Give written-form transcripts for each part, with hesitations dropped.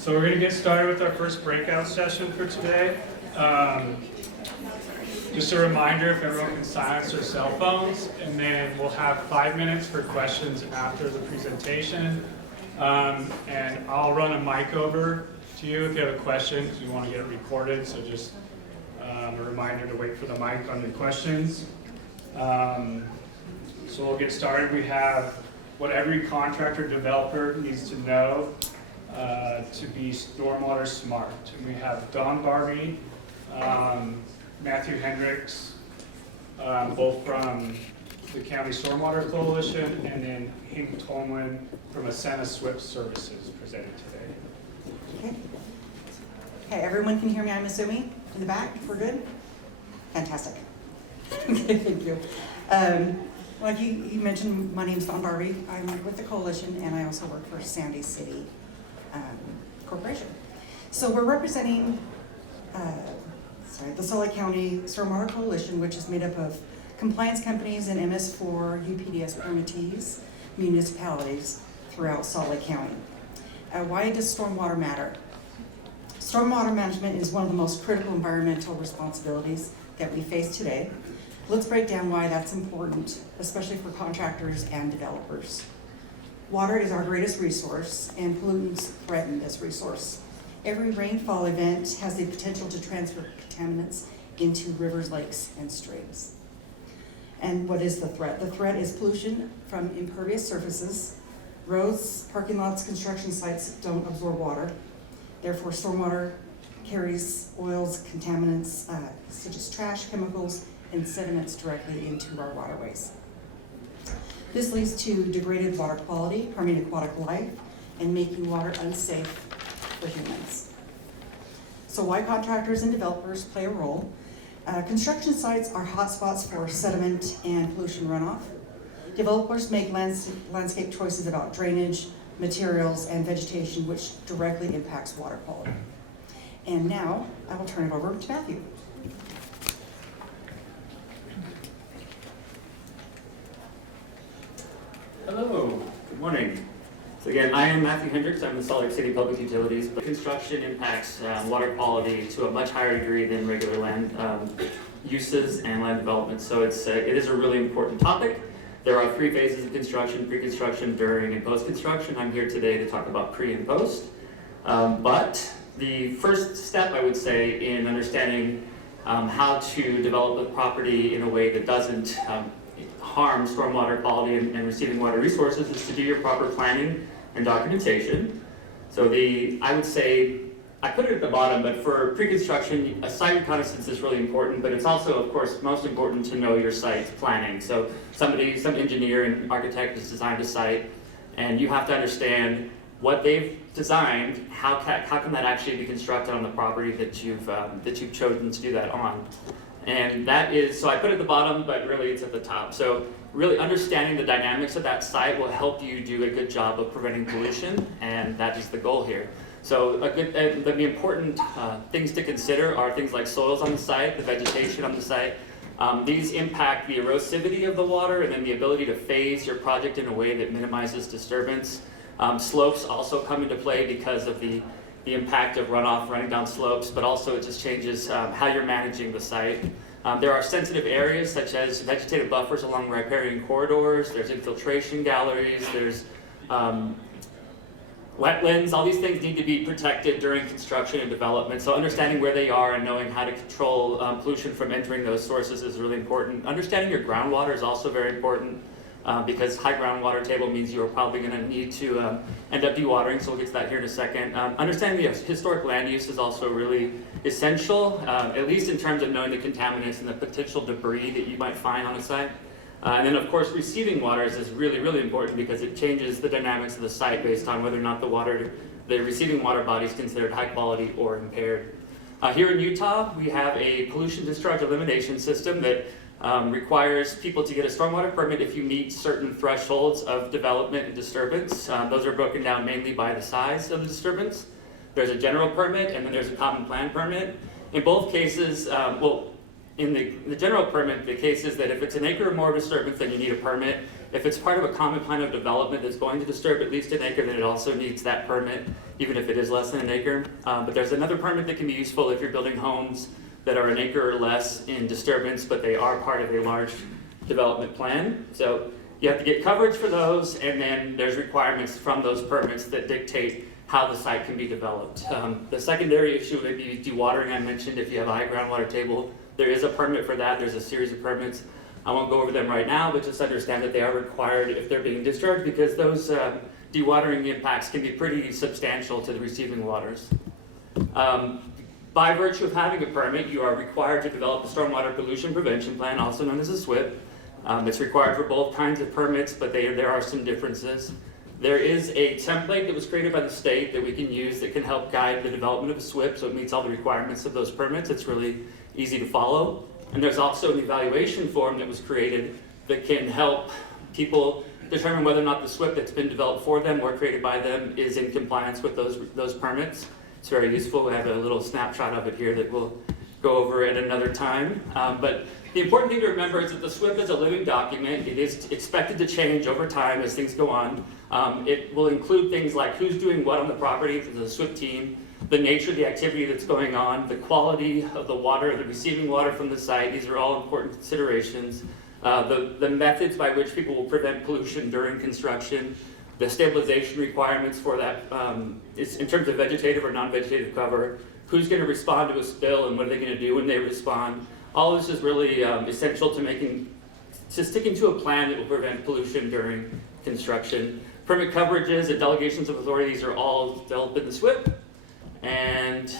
So we're going to get started with our first breakout session for today. Just a reminder, if everyone can silence their cell phones, and then we'll have 5 minutes for questions after the presentation. And I'll run a mic over to you if you have a question, because we want to get it recorded. So just a reminder to wait for the mic on your questions. So we'll get started. We have what every contractor developer needs to know to be stormwater smart. And we have Don Barbie, Matthew Hendricks, both from the County Stormwater Coalition, and then Hank Tolman from Ascena Swift Services presented today. Okay, everyone can hear me, I'm assuming, in the back? We're good? Fantastic. Okay, thank you. Like you mentioned, my name's Don Barbie. I'm with the coalition, and I also work for Sandy City Corporation. So we're representing the Salt Lake County Stormwater Coalition, which is made up of compliance companies and MS4 UPDS permittees, municipalities throughout Salt Lake County. Why does stormwater matter? Stormwater management is one of the most critical environmental responsibilities that we face today. Let's break down why that's important, especially for contractors and developers. Water is our greatest resource, and pollutants threaten this resource. Every rainfall event has the potential to transfer contaminants into rivers, lakes, and streams. And what is the threat? The threat is pollution from impervious surfaces. Roads, parking lots, construction sites don't absorb water. Therefore, stormwater carries oils, contaminants, such as trash, chemicals, and sediments directly into our waterways. This leads to degraded water quality, harming aquatic life, and making water unsafe for humans. So why contractors and developers play a role? Construction sites are hotspots for sediment and pollution runoff. Developers make landscape choices about drainage, materials, and vegetation, which directly impacts water quality. And now I will turn it over to Matthew. Hello, good morning. So again, I am Matthew Hendricks. I'm with Salt Lake City Public Utilities. But construction impacts water quality to a much higher degree than regular land uses and land development. So it is a really important topic. There are 3 phases of construction: pre-construction, during, and post-construction. I'm here today to talk about pre and post. But the first step, I would say, in understanding how to develop a property in a way that doesn't harm stormwater quality and receiving water resources is to do your proper planning and documentation. So I would say, I put it at the bottom, but for pre-construction, a site reconnaissance is really important, but it's also, of course, most important to know your site's planning. So some engineer and architect has designed a site, and you have to understand what they've designed, how can that actually be constructed on the property that you've chosen to do that on. And that is, so I put it at the bottom, but really it's at the top. So really understanding the dynamics of that site will help you do a good job of preventing pollution, and that is the goal here. So the important things to consider are things like soils on the site, the vegetation on the site. These impact the erosivity of the water and then the ability to phase your project in a way that minimizes disturbance. Slopes also come into play because of the impact of runoff running down slopes, but also it just changes how you're managing the site. There are sensitive areas such as vegetative buffers along riparian corridors, there's infiltration galleries, there's wetlands. All these things need to be protected during construction and development. So understanding where they are and knowing how to control pollution from entering those sources is really important. Understanding your groundwater is also very important. Because high groundwater table means you're probably going to need to end up dewatering, so we'll get to that here in a second. Understanding the historic land use is also really essential, at least in terms of knowing the contaminants and the potential debris that you might find on a site. And then, of course, receiving waters is really, really important because it changes the dynamics of the site based on whether or not the receiving water body is considered high quality or impaired. Here in Utah, we have a pollution discharge elimination system that requires people to get a stormwater permit if you meet certain thresholds of development and disturbance. Those are broken down mainly by the size of the disturbance. There's a general permit and then there's a common plan permit. In both cases, in the general permit, the case is that if it's an acre or more of disturbance, then you need a permit. if it's part of a common plan of development that's going to disturb at least an acre, then it also needs that permit, even if it is less than an acre. But there's another permit that can be useful if you're building homes that are an acre or less in disturbance, but they are part of a large development plan. So you have to get coverage for those, and then there's requirements from those permits that dictate how the site can be developed. The secondary issue would be dewatering. I mentioned if you have a high groundwater table, there is a permit for that. There's a series of permits. I won't go over them right now, but just understand that they are required if they're being discharged, because those dewatering impacts can be pretty substantial to the receiving waters. By virtue of having a permit, you are required to develop a stormwater pollution prevention plan, also known as a SWIP. It's required for both kinds of permits, but there are some differences. There is a template that was created by the state that we can use that can help guide the development of a SWIP, so it meets all the requirements of those permits. It's really easy to follow. And there's also an evaluation form that was created that can help people determine whether or not the SWIP that's been developed for them or created by them is in compliance with those permits. It's very useful. We have a little snapshot of it here that we'll go over at another time. But the important thing to remember is that the SWIP is a living document. It is expected to change over time as things go on. It will include things like who's doing what on the property for the SWIP team, the nature of the activity that's going on, the quality of the water, the receiving water from the site. These are all important considerations. The methods by which people will prevent pollution during construction, the stabilization requirements for that, in terms of vegetative or non-vegetative cover, who's going to respond to a spill and what are they going to do when they respond. All this is really essential to sticking to a plan that will prevent pollution during construction. Permit coverages and delegations of authority, these are all developed in the SWIP. And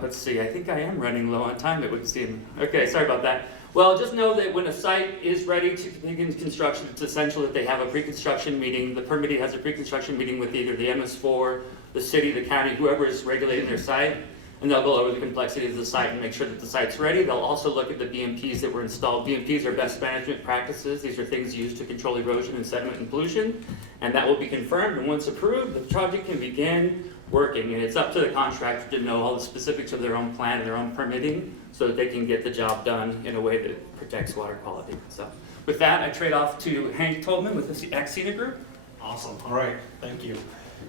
let's see, I think I am running low on time, it would seem. Okay, sorry about that. Well, just know that when a site is ready to begin construction, it's essential that they have a pre-construction meeting. The permittee has a pre-construction meeting with either the MS4, the city, the county, whoever is regulating their site, and they'll go over the complexities of the site and make sure that the site's ready. They'll also look at the BMPs that were installed. BMPs are best management practices. These are things used to control erosion and sediment and pollution, and that will be confirmed. And once approved, the project can begin working, and it's up to the contractor to know all the specifics of their own plan and their own permitting so that they can get the job done in a way that protects water quality. So with that, I trade off to Hank Tolman with the Axena Group. Awesome. All right. Thank you.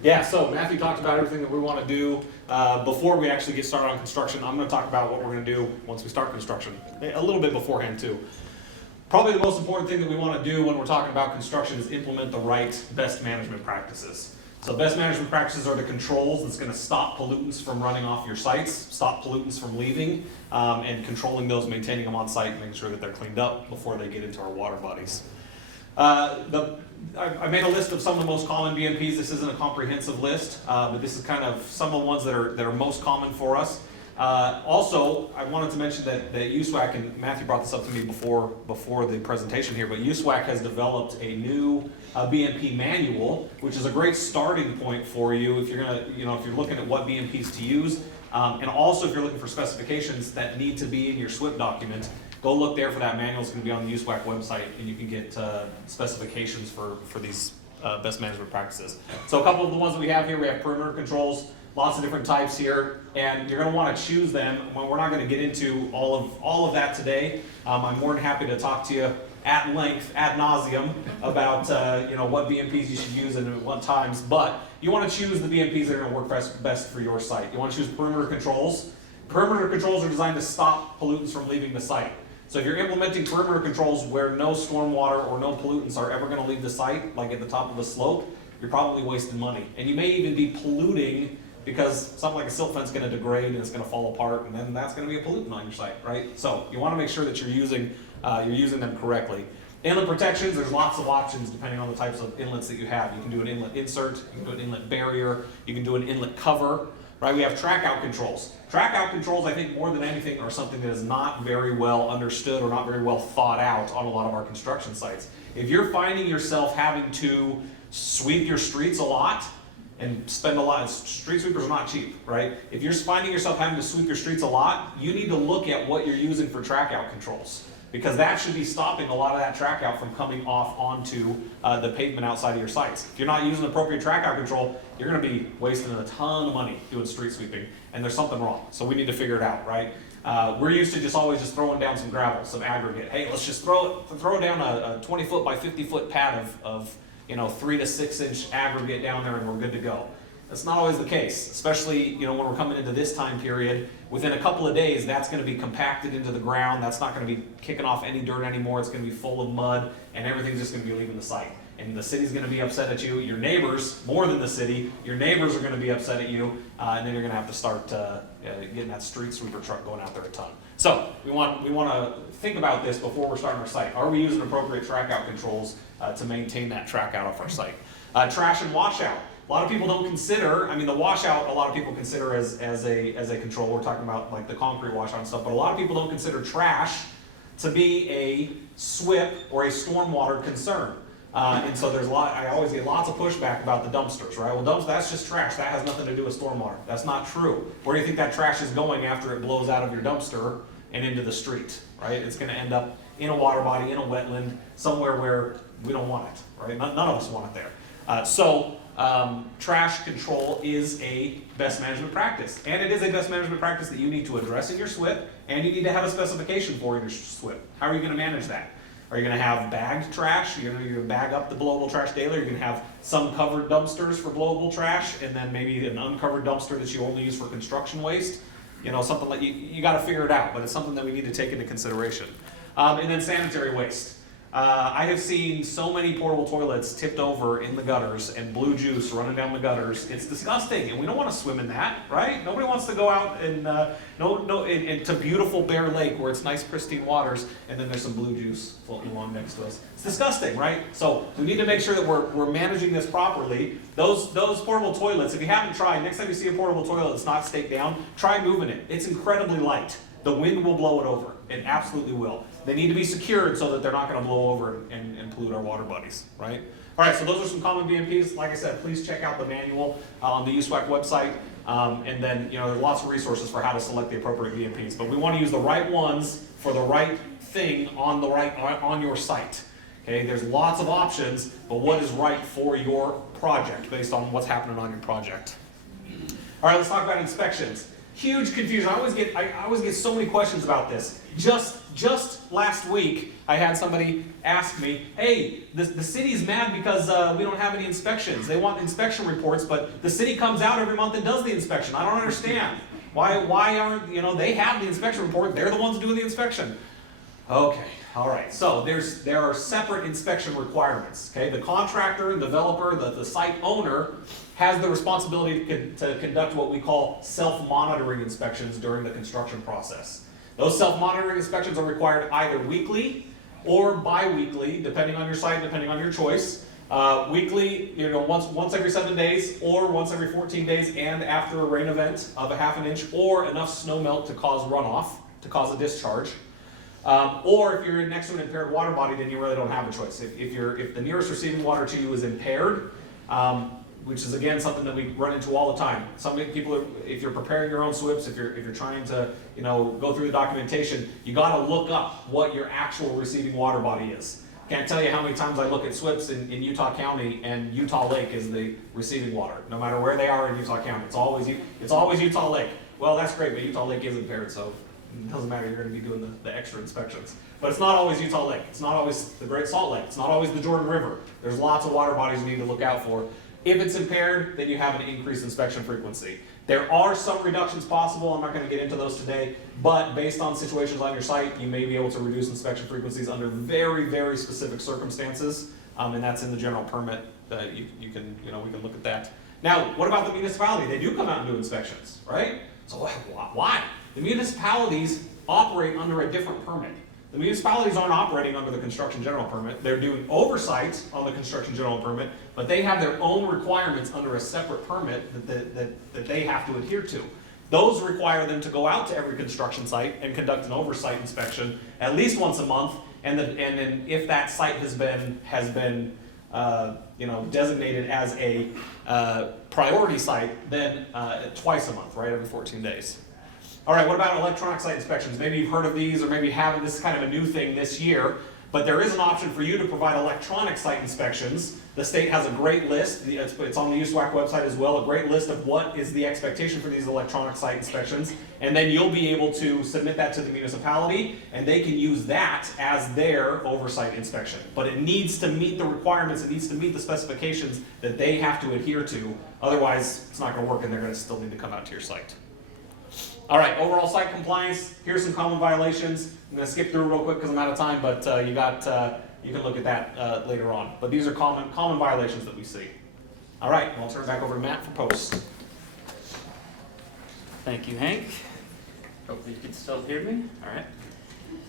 Yeah, so Matthew talked about everything that we want to do. Before we actually get started on construction, I'm going to talk about what we're going to do once we start construction. A little bit beforehand too. Probably the most important thing that we want to do when we're talking about construction is implement the right best management practices. So best management practices are the controls that's going to stop pollutants from running off your sites, stop pollutants from leaving, and controlling those, maintaining them on site, making sure that they're cleaned up before they get into our water bodies. I made a list of some of the most common BMPs. This isn't a comprehensive list, but this is kind of some of the ones that are most common for us. Also, I wanted to mention that USWAC, and Matthew brought this up to me before the presentation here, but USWAC has developed a new BMP manual, which is a great starting point for you if you're if you're looking at what BMPs to use, and also if you're looking for specifications that need to be in your SWIP document. Go look there for that manual. It's going to be on the USWAC website, and you can get specifications for these best management practices. So a couple of the ones that we have here, we have perimeter controls, lots of different types here, and you're going to want to choose them. Well, we're not going to get into all of that today. I'm more than happy to talk to you at length, ad nauseum, about what BMPs you should use and at what times. But you want to choose the BMPs that are going to work best for your site. You want to choose perimeter controls. Perimeter controls are designed to stop pollutants from leaving the site. So if you're implementing perimeter controls where no stormwater or no pollutants are ever going to leave the site, like at the top of a slope, you're probably wasting money. And you may even be polluting because something like a silt fence is going to degrade and it's going to fall apart, and then that's going to be a pollutant on your site, right? So you want to make sure that you're using them correctly. Inlet protections, there's lots of options depending on the types of inlets that you have. You can do an inlet insert, you can do an inlet barrier, you can do an inlet cover, right? We have track out controls. Track out controls, I think more than anything, are something that is not very well understood or not very well thought out on a lot of our construction sites. If you're finding yourself having to sweep your streets a lot and spend a lot, street sweepers are not cheap, right? If you're finding yourself having to sweep your streets a lot, you need to look at what you're using for track out controls, because that should be stopping a lot of that track out from coming off onto the pavement outside of your sites. If you're not using appropriate track out control, you're going to be wasting a ton of money doing street sweeping, and there's something wrong. So we need to figure it out, right? We're used to just always just throwing down some gravel, some aggregate. Hey, let's just throw down a 20 foot by 50 foot pad of 3 to 6 inch aggregate down there and we're good to go. That's not always the case, especially when we're coming into this time period. Within a couple of days, that's going to be compacted into the ground. That's not going to be kicking off any dirt anymore. It's going to be full of mud, and everything's just going to be leaving the site. And the city's going to be upset at you. Your neighbors, more than the city, your neighbors are going to be upset at you, and then you're going to have to start getting that street sweeper truck going out there a ton. So we want to think about this before we're starting our site. Are we using appropriate track out controls to maintain that track out of our site? Trash and washout. A lot of people don't consider, the washout, a lot of people consider as a control. We're talking about like the concrete washout and stuff, but a lot of people don't consider trash to be a SWIP or a stormwater concern. And so I always get lots of pushback about the dumpsters, right? Well, that's just trash. That has nothing to do with stormwater. That's not true. Where do you think that trash is going after it blows out of your dumpster and into the street, right? It's gonna end up in a water body, in a wetland, somewhere where we don't want it, right? None of us want it there. Trash control is a best management practice, and it is a best management practice that you need to address in your SWIP, and you need to have a specification for in your SWIP. How are you going to manage that? Are you going to have bagged trash? You're going to bag up the blowable trash daily. You're going to have some covered dumpsters for blowable trash, and then maybe an uncovered dumpster that you only use for construction waste. Something like you got to figure it out, but it's something that we need to take into consideration. And then sanitary waste. I have seen so many portable toilets tipped over in the gutters and blue juice running down the gutters. It's disgusting, and we don't want to swim in that, right? Nobody wants to go out and into beautiful Bear Lake where it's nice pristine waters, and then there's some blue juice floating along next to us. It's disgusting, right? So we need to make sure that we're managing this properly. Those portable toilets, if you haven't tried, next time you see a portable toilet that's not staked down, try moving it. It's incredibly light. The wind will blow it over. It absolutely will. They need to be secured so that they're not going to blow over and pollute our water bodies, right? All right, so those are some common BMPs. Like I said, please check out the manual on the USWAC website, and then there's lots of resources for how to select the appropriate BMPs. But we want to use the right ones for the right thing on your site. Okay, there's lots of options, but what is right for your project based on what's happening on your project? All right, let's talk about inspections. Huge confusion. I always get so many questions about this. Just last week, I had somebody ask me, hey, the city's mad because we don't have any inspections. They want inspection reports, but the city comes out every month and does the inspection. I don't understand. Why aren't, they have the inspection report, they're the ones doing the inspection. Okay, all right, so there are separate inspection requirements, okay? The contractor, developer, the site owner has the responsibility to conduct what we call self-monitoring inspections during the construction process. Those self-monitoring inspections are required either weekly or bi-weekly, depending on your site, depending on your choice. Weekly, once every 7 days, or once every 14 days, and after a rain event of a ½ inch, or enough snow melt to cause runoff, to cause a discharge. Or if you're next to an impaired water body, then you really don't have a choice. If the nearest receiving water to you is impaired, which is again something that we run into all the time. Some people, if you're preparing your own SWIPs, if you're trying to go through the documentation, you got to look up what your actual receiving water body is. Can't tell you how many times I look at SWIPs in Utah County, and Utah Lake is the receiving water. No matter where they are in Utah County, it's always Utah Lake. Well, that's great, but Utah Lake is impaired, so it doesn't matter. You're going to be doing the extra inspections. But it's not always Utah Lake. It's not always the Great Salt Lake. It's not always the Jordan River. There's lots of water bodies you need to look out for. If it's impaired, then you have an increased inspection frequency. There are some reductions possible. I'm not going to get into those today, but based on situations on your site, you may be able to reduce inspection frequencies under very, very specific circumstances, and that's in the general permit. We can look at that. Now, what about the municipality? They do come out and do inspections, right? So why? The municipalities operate under a different permit. The municipalities aren't operating under the construction general permit. They're doing oversight on the construction general permit, but they have their own requirements under a separate permit that they have to adhere to. Those require them to go out to every construction site and conduct an oversight inspection at least once a month, and then if that site has been designated as a priority site, then twice a month, right, every 14 days. All right, what about electronic site inspections? Maybe you've heard of these, or maybe you haven't. This is kind of a new thing this year. But there is an option for you to provide electronic site inspections. The state has a great list, it's on the USWAC website as well, a great list of what is the expectation for these electronic site inspections. And then you'll be able to submit that to the municipality, and they can use that as their oversight inspection. But it needs to meet the requirements, it needs to meet the specifications that they have to adhere to. Otherwise, it's not gonna work and they're gonna still need to come out to your site. All right, overall site compliance, here's some common violations. I'm gonna skip through real quick because I'm out of time, but you can look at that later on. But these are common violations that we see. All right, I'll turn it back over to Matt for post. Thank you, Hank. Hopefully you can still hear me. All right.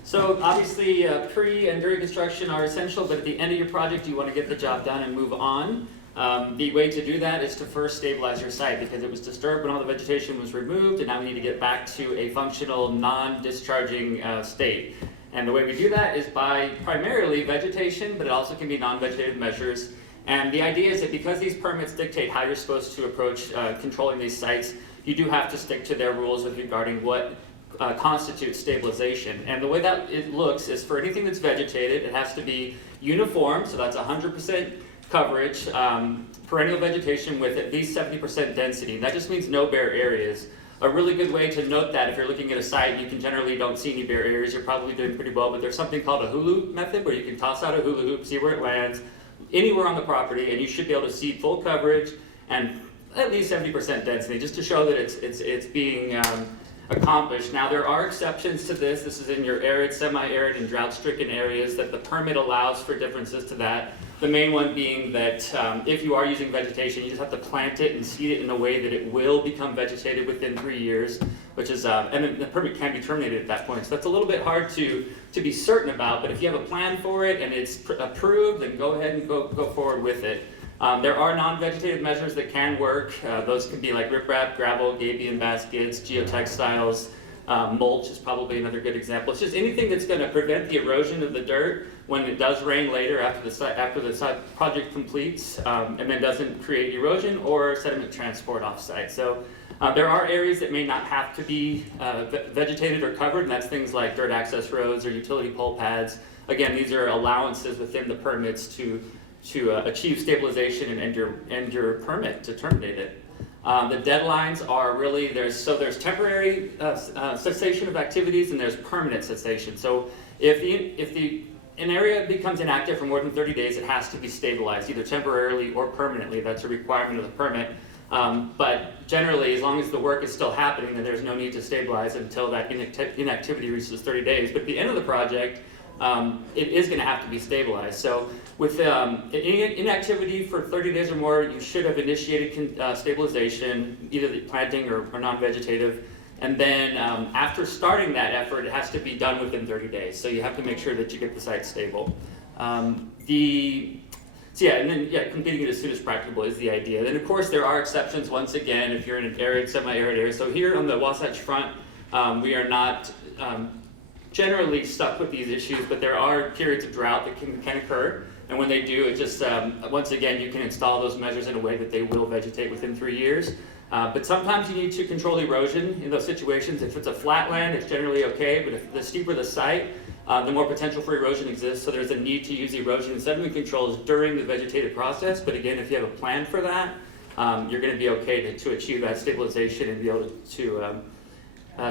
So obviously, pre and during construction are essential, but at the end of your project, you want to get the job done and move on. The way to do that is to first stabilize your site because it was disturbed when all the vegetation was removed, and now we need to get back to a functional, non-discharging state. And the way we do that is by primarily vegetation, but it also can be non-vegetative measures. And the idea is that because these permits dictate how you're supposed to approach controlling these sites, you do have to stick to their rules with regarding what constitutes stabilization. And the way that it looks is for anything that's vegetated, it has to be uniform, so that's 100% coverage, perennial vegetation with at least 70% density. That just means no bare areas. A really good way to note that if you're looking at a site and you can generally don't see any bare areas, you're probably doing pretty well, but there's something called a hula method where you can toss out a hula hoop, see where it lands, anywhere on the property, and you should be able to see full coverage and at least 70% density, just to show that it's being accomplished. Now there are exceptions to this. This is in your arid, semi-arid, and drought-stricken areas that the permit allows for differences to that. The main one being that if you are using vegetation, you just have to plant it and seed it in a way that it will become vegetated within 3 years, which is, and the permit can be terminated at that point. So that's a little bit hard to be certain about, but if you have a plan for it and it's approved, then go ahead and go forward with it. There are non-vegetative measures that can work. Those can be like riprap, gravel, Gabion baskets, geotextiles. Mulch is probably another good example. It's just anything that's going to prevent the erosion of the dirt when it does rain later after the project completes, and then doesn't create erosion or sediment transport off-site. So there are areas that may not have to be vegetated or covered, and that's things like dirt access roads or utility pole pads. Again, these are allowances within the permits to achieve stabilization and end your permit to terminate it. The deadlines are really, there's temporary cessation of activities and there's permanent cessation. So if an area becomes inactive for more than 30 days, it has to be stabilized, either temporarily or permanently. That's a requirement of the permit. But generally, as long as the work is still happening, then there's no need to stabilize until that inactivity reaches 30 days. But at the end of the project, it is going to have to be stabilized. So with inactivity for 30 days or more, you should have initiated stabilization, either the planting or non-vegetative. And then after starting that effort, it has to be done within 30 days. So you have to make sure that you get the site stable. Completing it as soon as practicable is the idea. Then of course there are exceptions once again if you're in an arid, semi-arid area. So here on the Wasatch Front, we are not generally stuck with these issues, but there are periods of drought that can occur. And when they do, it just, once again, you can install those measures in a way that they will vegetate within 3 years. But sometimes you need to control erosion in those situations. If it's a flat land, it's generally okay, but if the steeper the site, the more potential for erosion exists. So there's a need to use erosion and sediment controls during the vegetative process. But again, if you have a plan for that, you're going to be okay to achieve that stabilization and be able to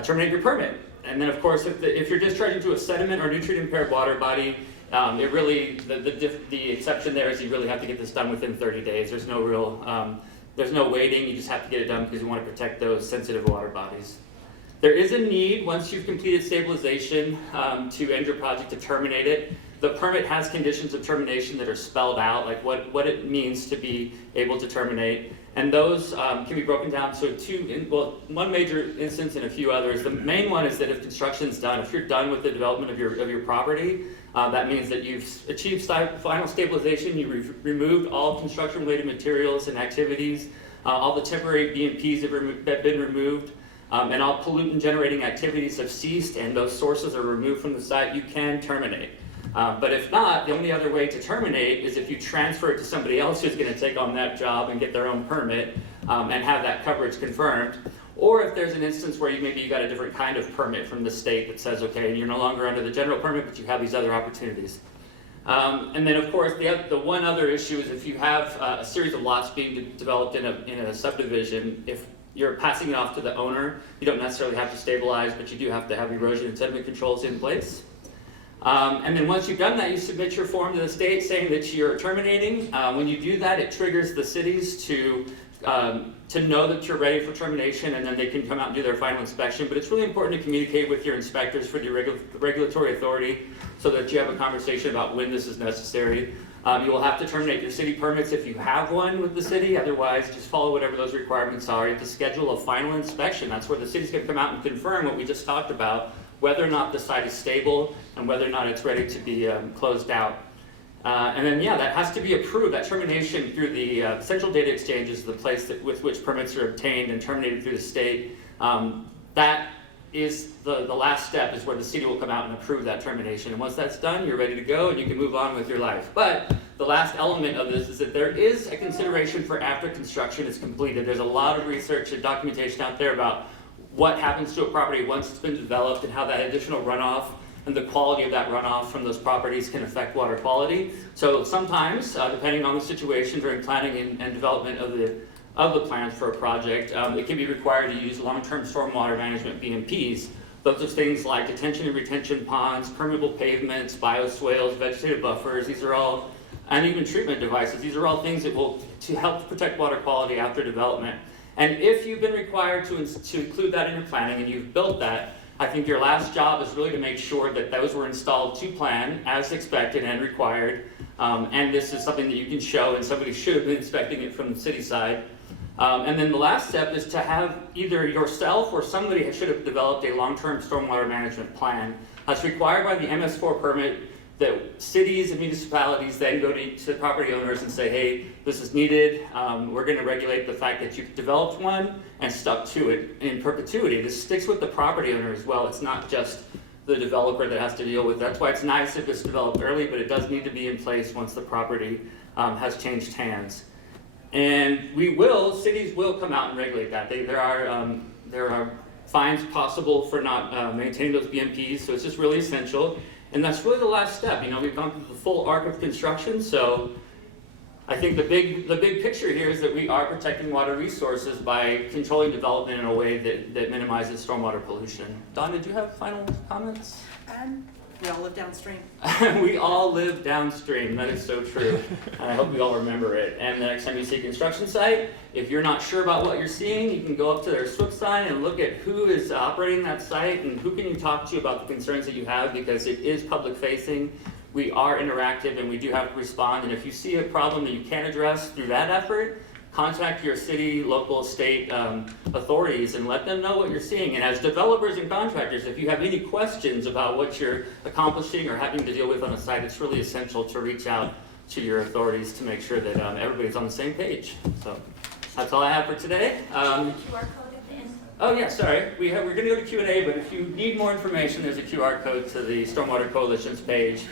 terminate your permit. And then of course, if you're discharging to a sediment or nutrient impaired water body, it really, the exception there is you really have to get this done within 30 days. There's no real, there's no waiting, you just have to get it done because you want to protect those sensitive water bodies. There is a need, once you've completed stabilization, to end your project, to terminate it. The permit has conditions of termination that are spelled out, like what it means to be able to terminate. And those can be broken down to one major instance and a few others. The main one is that if construction's done, if you're done with the development of your property, that means that you've achieved final stabilization, you've removed all construction-related materials and activities, all the temporary BMPs have been removed, and all pollutant-generating activities have ceased, and those sources are removed from the site, you can terminate. But if not, the only other way to terminate is if you transfer it to somebody else who's going to take on that job and get their own permit and have that coverage confirmed. Or if there's an instance where you got a different kind of permit from the state that says, okay, you're no longer under the general permit, but you have these other opportunities. And then, of course, the one other issue is if you have a series of lots being developed in a subdivision, if you're passing it off to the owner, you don't necessarily have to stabilize, but you do have to have erosion and sediment controls in place. And then once you've done that, you submit your form to the state saying that you're terminating. When you do that, it triggers the cities to know that you're ready for termination, and then they can come out and do their final inspection. But it's really important to communicate with your inspectors for the regulatory authority so that you have a conversation about when this is necessary. You will have to terminate your city permits if you have one with the city. Otherwise, just follow whatever those requirements are. You have to schedule a final inspection. That's where the city's going to come out and confirm what we just talked about, whether or not the site is stable and whether or not it's ready to be closed out. And then, yeah, that has to be approved. That termination through the Central Data Exchange is the place with which permits are obtained and terminated through the state. That is the last step, is where the city will come out and approve that termination. And once that's done, you're ready to go and you can move on with your life. But the last element of this is that there is a consideration for after construction is completed. There's a lot of research and documentation out there about what happens to a property once it's been developed and how that additional runoff and the quality of that runoff from those properties can affect water quality. So sometimes, depending on the situation during planning and development of the plans for a project, it can be required to use long-term stormwater management BMPs. Those are things like detention and retention ponds, permeable pavements, bioswales, vegetative buffers. These are all, and even treatment devices. These are all things that will to help protect water quality after development. And if you've been required to include that in your planning and you've built that, I think your last job is really to make sure that those were installed to plan as expected and required. And this is something that you can show, and somebody should have been inspecting it from the city side. And then the last step is to have either yourself or somebody should have developed a long-term stormwater management plan. That's required by the MS4 permit, that cities and municipalities then go to property owners and say, hey, this is needed. We're going to regulate the fact that you've developed one and stuck to it in perpetuity. This sticks with the property owner as well. It's not just the developer that has to deal with it. That's why it's nice if it's developed early, but it does need to be in place once the property has changed hands. And cities will come out and regulate that. There are fines possible for not maintaining those BMPs, so it's just really essential. And that's really the last step. We've gone through the full arc of construction, so I think the big picture here is that we are protecting water resources by controlling development in a way that minimizes stormwater pollution. Dawn, did you have final comments? We all live downstream. We all live downstream. That is so true. And I hope we all remember it. And the next time you see a construction site, if you're not sure about what you're seeing, you can go up to their SWIP sign and look at who is operating that site and who can you talk to about the concerns that you have, because it is public facing. We are interactive and we do have to respond. And if you see a problem that you can't address through that effort, contact your city, local, state authorities and let them know what you're seeing. And as developers and contractors, if you have any questions about what you're accomplishing or having to deal with on a site, it's really essential to reach out to your authorities to make sure that everybody's on the same page. So that's all I have for today. QR code at the end. Oh yeah, sorry. We're going to go to Q&A, but if you need more information, there's a QR code to the Stormwater Coalition's page,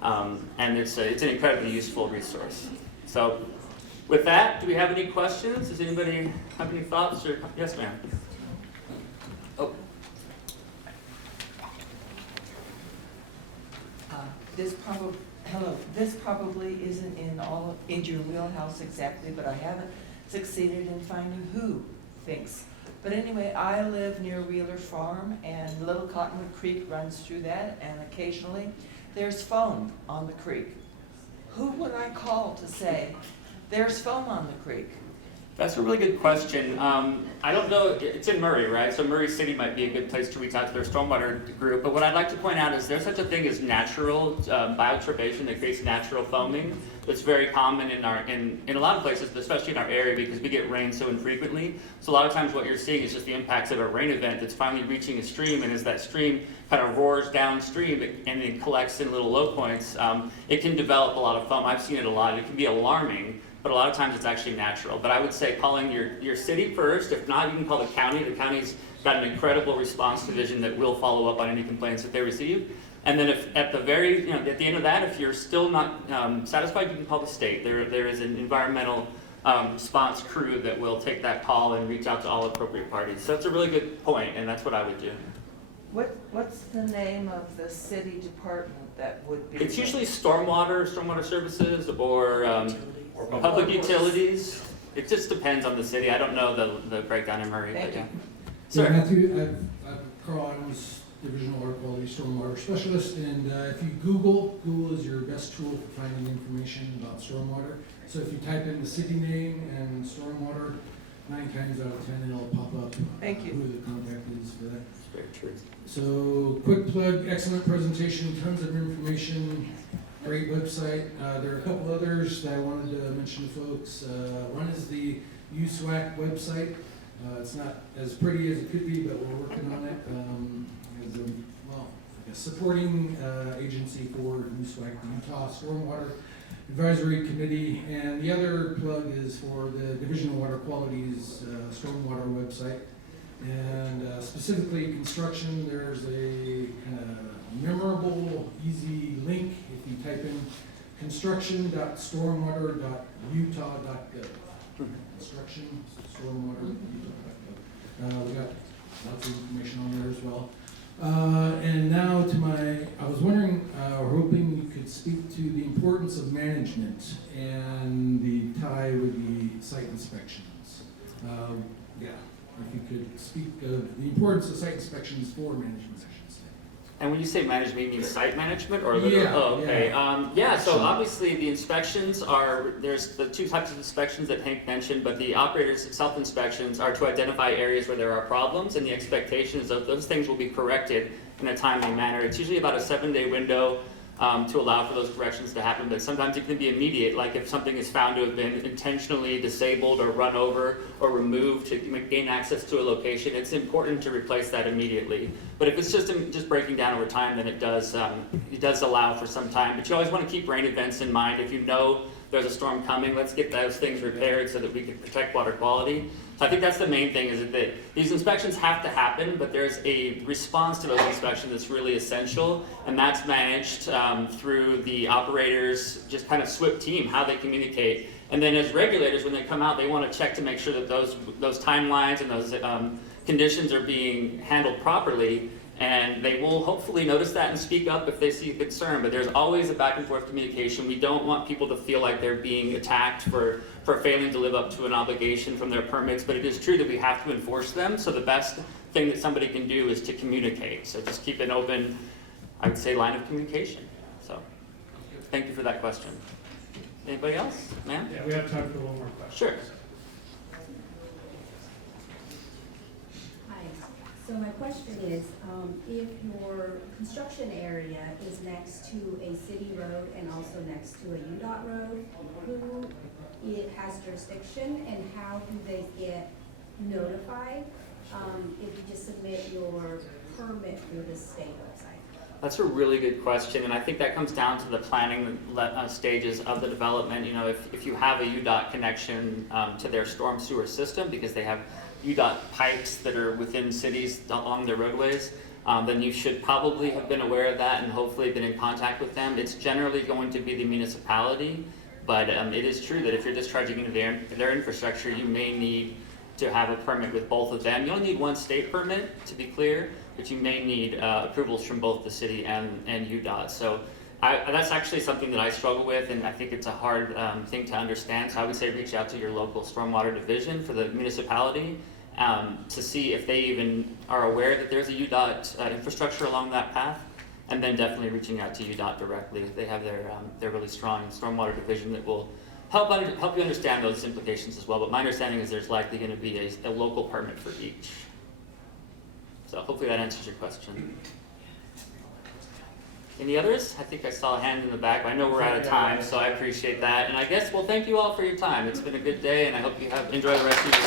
and it's an incredibly useful resource. So with that, do we have any questions? Does anybody have any thoughts? Or yes, ma'am. Oh. This probably isn't in your wheelhouse exactly, but I haven't succeeded in finding who thinks. But anyway, I live near Wheeler Farm, and Little Cottonwood Creek runs through that, and occasionally there's foam on the creek. Who would I call to say, there's foam on the creek? That's a really good question. I don't know, it's in Murray, right? So Murray City might be a good place to reach out to their stormwater group. But what I'd like to point out is there's such a thing as natural bioturbation that creates natural foaming. That's very common in a lot of places, but especially in our area because we get rain so infrequently. So a lot of times what you're seeing is just the impacts of a rain event that's finally reaching a stream, and as that stream kind of roars downstream and it collects in little low points, it can develop a lot of foam. I've seen it a lot. It can be alarming, but a lot of times it's actually natural. But I would say calling your city first. If not, you can call the county. The county's got an incredible response division that will follow up on any complaints that they receive. And then if at the end of that, if you're still not satisfied, you can call the state. There is an environmental response crew that will take that call and reach out to all appropriate parties. So that's a really good point, and that's what I would do. What's the name of the city department that would be. It's usually stormwater services, or public utilities. It just depends on the city. I don't know the breakdown in Murray, but Thank yeah. you. So Sir, Matthew, I'm Carl Adams, Divisional Water Quality Stormwater Specialist, and if you Google is your best tool for finding information about stormwater. So if you type in the city name and stormwater, 9 times out of 10 it'll pop up Thank you. who the contact is for that. it's very true. So quick plug, excellent presentation, tons of information, great website. There are a couple others that I wanted to mention to folks. One is the USWAC website. It's not as pretty as it could be, but we're working on it. As a, well, like a supporting agency for USWAC, the Utah Stormwater Advisory Committee. And the other plug is for the Division of Water Quality's Stormwater website. And specifically construction, there's a kind of memorable, easy link if you type in construction.stormwater.utah.gov. Construction, stormwater, utah.gov. We got lots of information on there as well. And now I was wondering, or hoping you could speak to the importance of management and the tie with the site inspections. Yeah. If you could speak of the importance of site inspections for management, I should say. And when you say management, you mean site management or Yeah, oh, okay. yeah. So obviously the inspections there's the 2 types of inspections that Hank mentioned, but the operators' self-inspections are to identify areas where there are problems, and the expectation is that those things will be corrected in a timely manner. It's usually about a 7-day window to allow for those corrections to happen, but sometimes it can be immediate, like if something is found to have been intentionally disabled or run over or removed to gain access to a location, it's important to replace that immediately. But if it's just breaking down over time, then it does allow for some time. But you always want to keep rain events in mind. If you know there's a storm coming, let's get those things repaired so that we can protect water quality. So I think that's the main thing, is that these inspections have to happen, but there's a response to those inspections that's really essential, and that's managed through the operators, just kind of SWIP team, how they communicate. And then as regulators, when they come out, they want to check to make sure that those timelines and those conditions are being handled properly. And they will hopefully notice that and speak up if they see a concern, but there's always a back and forth communication. We don't want people to feel like they're being attacked for failing to live up to an obligation from their permits, but it is true that we have to enforce them, so the best thing that somebody can do is to communicate. So just keep an open, I would say, line of communication. So thank you for that question. Anybody else, ma'am? Yeah, we have time for one more question. Sure. Hi, so my question is, if your construction area is next to a city road and also next to a UDOT road, who it has jurisdiction and how do they get notified if you just submit your permit through the state website? That's a really good question, and I think that comes down to the planning stages of the development. You know, if you have a UDOT connection to their storm sewer system, because they have UDOT pipes that are within cities along their roadways, then you should probably have been aware of that and hopefully been in contact with them. It's generally going to be the municipality, but it is true that if you're discharging into their infrastructure, you may need to have a permit with both of them. You only need one state permit, to be clear, but you may need approvals from both the city and UDOT. So that's actually something that I struggle with, and I think it's a hard thing to understand. So I would say reach out to your local stormwater division for the municipality to see if they even are aware that there's a UDOT infrastructure along that path, and then definitely reaching out to UDOT directly. They have their really strong stormwater division that will help you understand those implications as well. But my understanding is there's likely going to be a local permit for each. So hopefully that answers your question. Any others? I think I saw a hand in the back. I know we're out of time, so I appreciate that. And I guess, well, thank you all for your time. It's been a good day, and I hope you enjoy the rest of your day.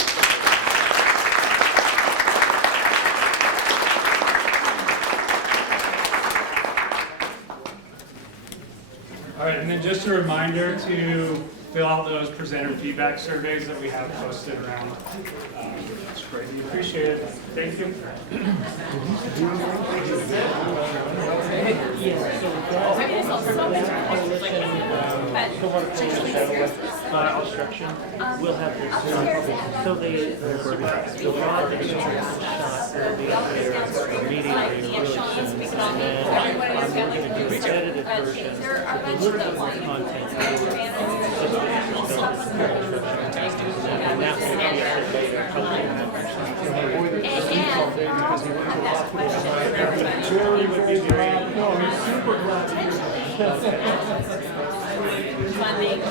All right, and then just a reminder to fill out those presenter feedback surveys that we have posted around. It's greatly appreciated. Thank you. Obstruction, we'll have this, so the law that is shot will be up there immediately, really soon. And then I'm going to do an edited version with a little bit more content. And that will be updated later, hopefully. Jerry would be great. No, he's super glad to hear that. Funding.